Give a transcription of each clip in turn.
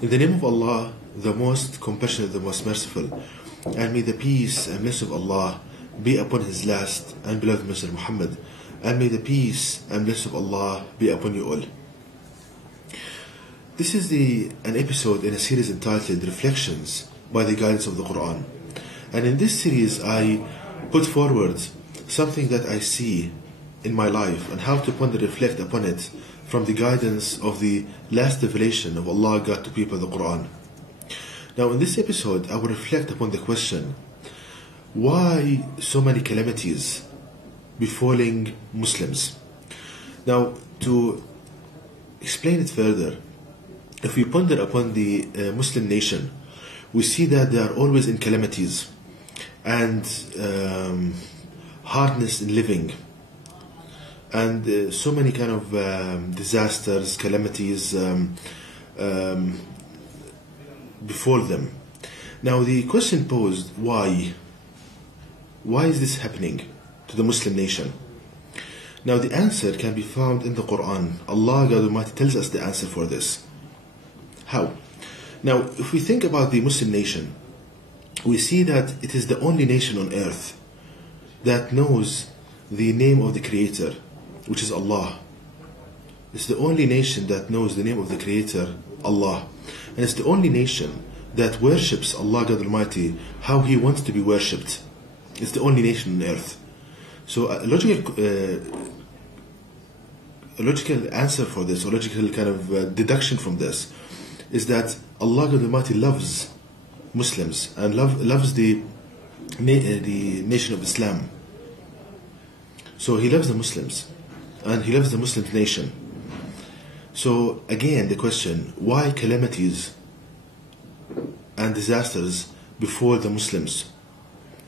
In the name of Allah, the most compassionate, the most merciful, and may the peace and blessing of Allah be upon His last and beloved Messenger Muhammad, and may the peace and blessing of Allah be upon you all. This is an episode in a series entitled Reflections by the Guidance of the Quran. And in this series I put forward something that I see in my life and how to ponder, reflect upon it from the guidance of the last revelation of Allah God to people, the Quran. Now in this episode I will reflect upon the question, why so many calamities befalling Muslims? Now to explain it further, if we ponder upon the Muslim nation, we see that they are always in calamities and hardness in living, and so many kind of disasters, calamities befall them. Now the question posed, why? Why is this happening to the Muslim nation? Now the answer can be found in the Quran. Allah God Almighty tells us the answer for this. How? Now if we think about the Muslim nation, we see that it is the only nation on earth that knows the name of the Creator, which is Allah. It's the only nation that knows the name of the Creator, Allah. And it's the only nation that worships Allah God Almighty how He wants to be worshipped. It's the only nation on earth. So a logical answer for this, or logical kind of deduction from this, is that Allah God Almighty loves Muslims and loves the nation of Islam. So He loves the Muslims and He loves the Muslim nation. So again the question, why calamities and disasters befall the Muslims?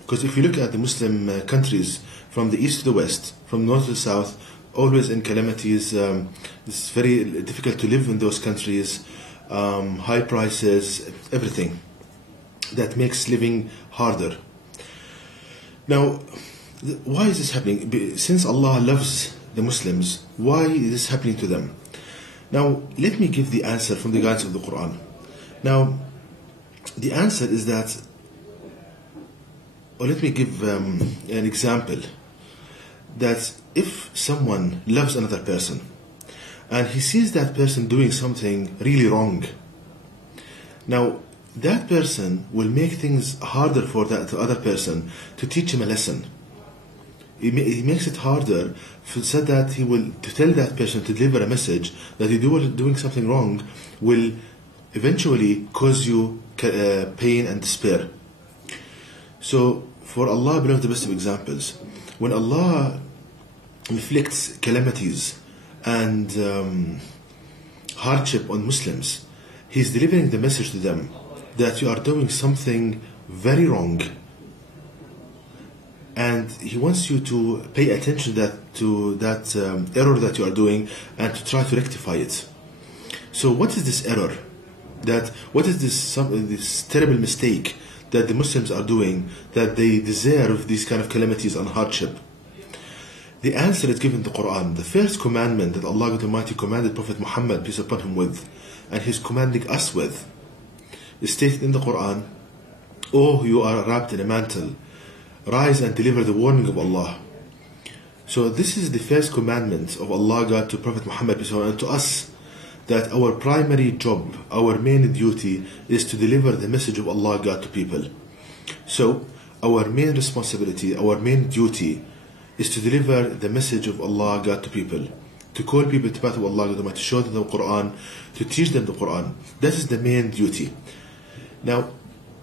Because if you look at the Muslim countries, from the east to the west, from north to the south, always in calamities. It's very difficult to live in those countries, high prices, everything that makes living harder. Now why is this happening? Since Allah loves the Muslims, why is this happening to them? Now let me give the answer from the guidance of the Quran. Now the answer is that, or let me give an example, that if someone loves another person and he sees that person doing something really wrong, now that person will make things harder for that other person to teach him a lesson. He makes it harder so that he will to tell that person, to deliver a message that doing something wrong will eventually cause you pain and despair. So for Allah belongs the best of examples. When Allah inflicts calamities and hardship on Muslims, He's delivering the message to them that you are doing something very wrong, and He wants you to pay attention to that error that you are doing and to try to rectify it. So what is this error? What is this terrible mistake that the Muslims are doing, that they deserve these kind of calamities and hardship? The answer is given in the Quran. The first commandment that Allah Almighty commanded Prophet Muhammad, peace upon him, with, and He's commanding us with, is stated in the Quran, "Oh, you are wrapped in a mantle, rise and deliver the warning of Allah." So this is the first commandment of Allah God to Prophet Muhammad, peace upon him, and to us, that our primary job, our main duty, is to deliver the message of Allah God to people. So our main responsibility, our main duty, is to deliver the message of Allah God to people, to call people to the path of Allah God, to show them the Quran, to teach them the Quran. That is the main duty. Now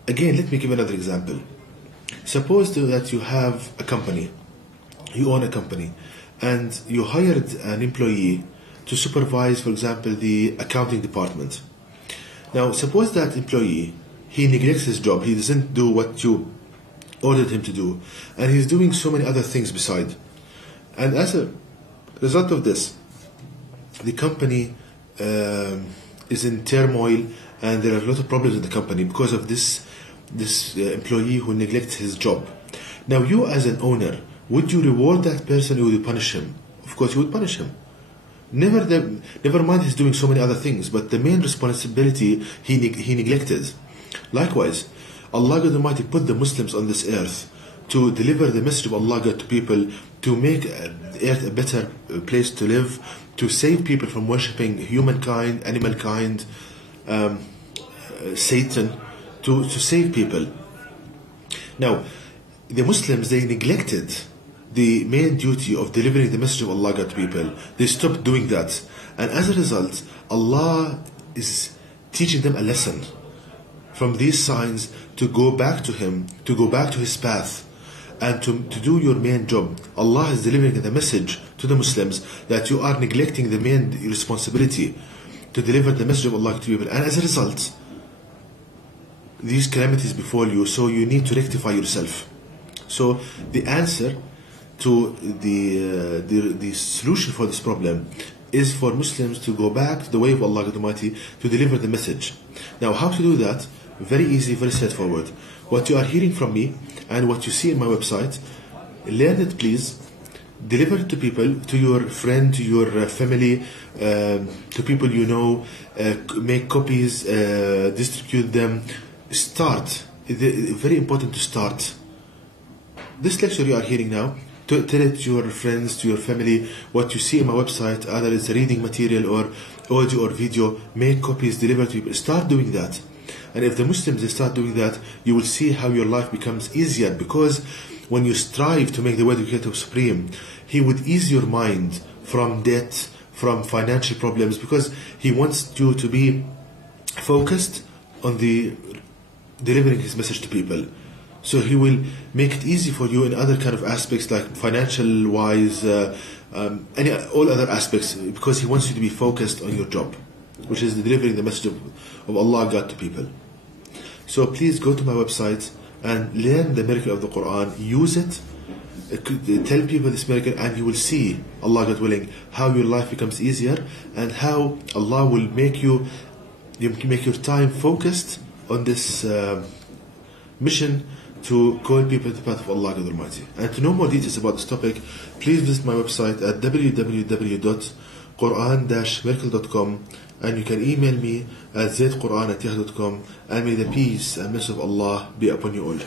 again, let me give another example. Suppose that you have a company, you own a company, and you hired an employee to supervise, for example, the accounting department. Now suppose that employee, he neglects his job, he doesn't do what you ordered him to do, and he's doing so many other things beside. And as a result of this, the company is in turmoil, and there are a lot of problems in the company because of this employee who neglects his job. Now you as an owner, would you reward that person or would you punish him? Of course you would punish him. Never mind he's doing so many other things, but the main responsibility he neglected. Likewise, Allah God Almighty put the Muslims on this earth to deliver the message of Allah God to people, to make the earth a better place to live, to save people from worshipping humankind, animal kind, Satan, to save people. Now, the Muslims, they neglected the main duty of delivering the message of Allah God to people. They stopped doing that. And as a result, Allah is teaching them a lesson from these signs to go back to Him, to go back to His path, and to do your main job. Allah is delivering the message to the Muslims that you are neglecting the main responsibility to deliver the message of Allah to people. And as a result, these calamities befall you, so you need to rectify yourself. So the answer to the solution for this problem is for Muslims to go back to the way of Allah Almighty to deliver the message. Now, how to do that? Very easy, very straightforward. What you are hearing from me and what you see in my website, learn it please, deliver it to people, to your friend, to your family, to people you know, make copies, distribute them. Start. It's very important to start. This lecture you are hearing now, to tell it to your friends, to your family, what you see in my website, either it's a reading material or audio or video, make copies, deliver to people. Start doing that. And if the Muslims, they start doing that, you will see how your life becomes easier, because when you strive to make the word of Creator Supreme, He would ease your mind from debt, from financial problems, because He wants you to be focused on the delivering His message to people. So He will make it easy for you in other kind of aspects, like financial wise, all other aspects, because He wants you to be focused on your job, which is delivering the message of Allah God to people. So please go to my website and learn the miracle of the Quran, use it, tell people this miracle, and you will see, Allah God willing, how your life becomes easier, and how Allah will make your time focused on this mission to call people to the path of Allah God Almighty. And to know more details about this topic, please visit my website at www.quran-miracle.com, and you can email me at zaidquran@yahoo.com, and may the peace and mercy of Allah be upon you all.